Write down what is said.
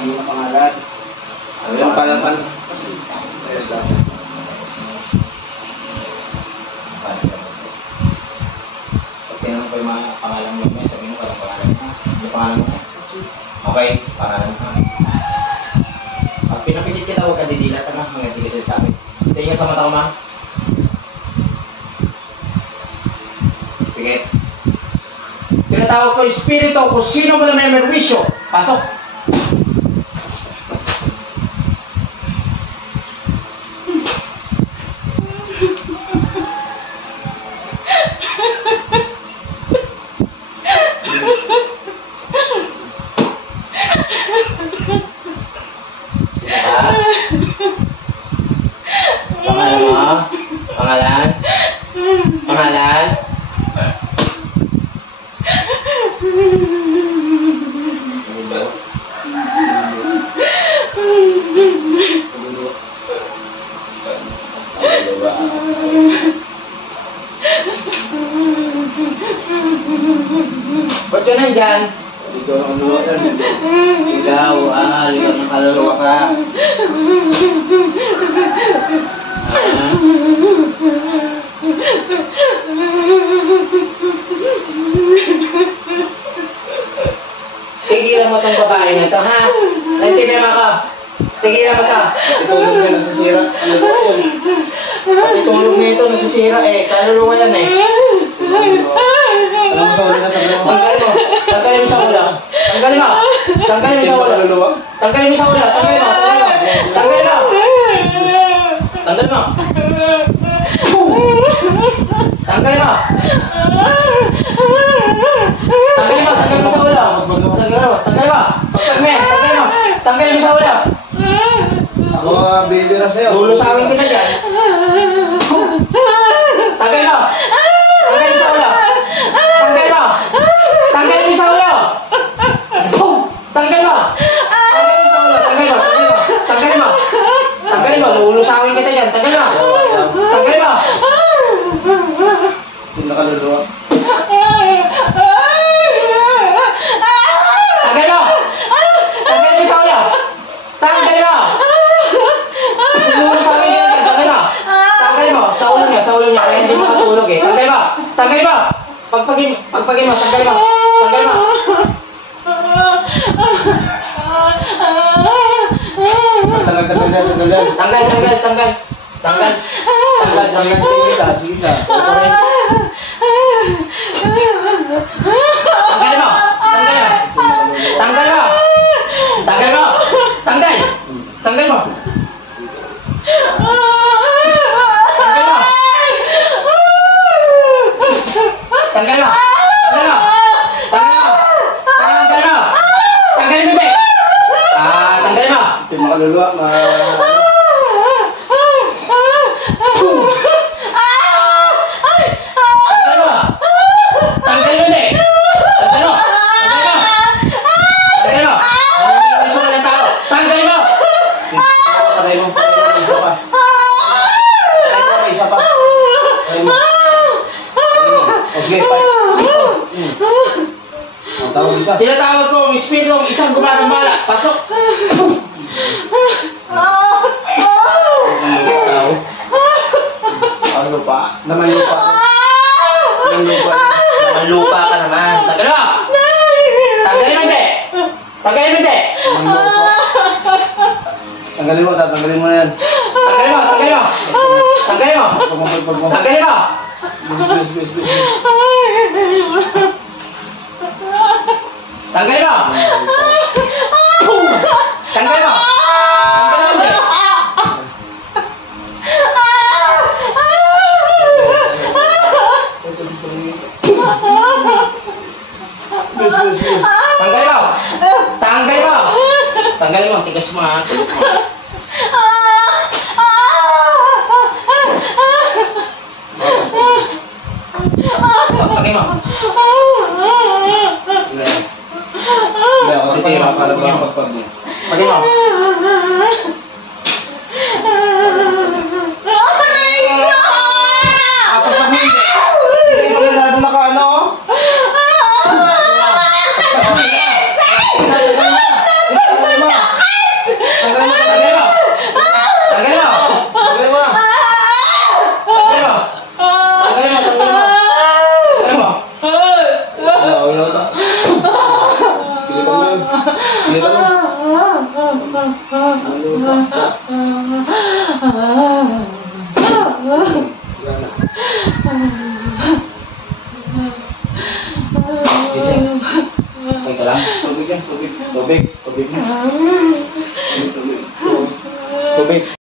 Hindi na pangalan. Ano yung pangalan? Tingnan ko yung mga pangalan mo. Sabihin mo parang pangalan mo. Ano pangalan mo? Okay, pangalan mo. Pag pinapilit kita, huwag ka didilat. Hanggang di ka sabi. Tingnan sa mata ko, ma. Sige. Tinatawag ko espiritu kung sino mo na may merwisyo. Pasok. Pangalan mo? Pangalan? Pangalan? Ba't ka nandyan? Dito ang luwa yan. Ikaw, liwan ng kaluluwa ka. Tigilan mo tong babae na ito, ha? Naintindihan mo ako? Tigilan mo ito. Itulog niya nasisira. Ano ba yun? Pati tulog na ito nasisira eh. Kaluluwa yan eh. Alam mo sa ulo na tagal mo. Tanggalin mo. Tanggalin mo sa ulo. Tanggalin mo. Tanggalin mo sa ulo. Tanggalin mo sa ulo. Tanggalin mo. Tanggalin mo. Tanggalin mo. Tanggalin mo. Tanggalin mo. Tanggalin mo sa ulo. Tanggalin mo. Tanggalin mo. Tanggalin mo. Tanggalin mo sa ulo. Ako bibira sa'yo. Lulusawin kita dyan. Tanggalin mo. Tanggalin mo sa ulo. Tanggalin mo. Tanggalin mo sa ulo. Tanggalin mo. Tanggalin mo sa ulo. Tanggalin mo. Tanggalin mo. Tanggalin mo. Lulusawin kita dyan. Tanggalin mo. Tanggalin mo. Hindi nakaluluwa. Tanggalin mo. Tanggalin mo sa ulo. Tanggalin mo. Lulusawin kita dyan. Tanggalin mo. Tanggalin mo. Sa ulo niya. Sa ulo niya. Kaya hindi makatulog eh. Tanggalin mo. Tanggalin mo. Pagpagin mo. Tanggalin mo. Tanggalin mo. Tagal. Tanggal. Tanggal. Sige ka, sige ka. Tanggalin mo. Tanggal mo. Tanggal mo. Tanggal. Tanggal mo. Tanggal mo. Tanggal mo. Tanggal mo. Tanggal mo. Tanggalin mo, be. Tanggalin mo. Hindi makaluluwa. Tanggalin mo, be. Tanggal mo. Tanggal mo. Gusto ka ng tao. Tanggalin mo. Patay mo. Isa pa. Isa pa. Patay mo. O sige, patay. Ang tawag isa. Tinatawag ko ang espiritu ng isang gumagambala. Pasok. Tao. Ang lupa. Naman lupa. Ang lupa. Naman lupa ka naman. Tanggalin mo. Tanggalin mo, be. Tanggalin mo, be. Ang lupa. Tanggalin mo, tatanggalin mo na yan. Tanggalin mo. Tanggalin mo. Tanggalin mo. Pag-pag-pag-pag. Tanggalin mo. Bilis. Tanggalin mo. Tanggalin mo. Tanggalin mo. Bilis. Tanggalin mo. Tanggalin mo. Tanggalin mo. Tigas mo, ha. Tulog mo. Pagpagin mo. Hindi ako titira para pag-pag mo. Pagin mo. Hindi pa na natin naka-ano? Wala na. Gising. Okay ka lang? Tubig yan, tubig. Tubig. Tubig na. Tubig. Tubig.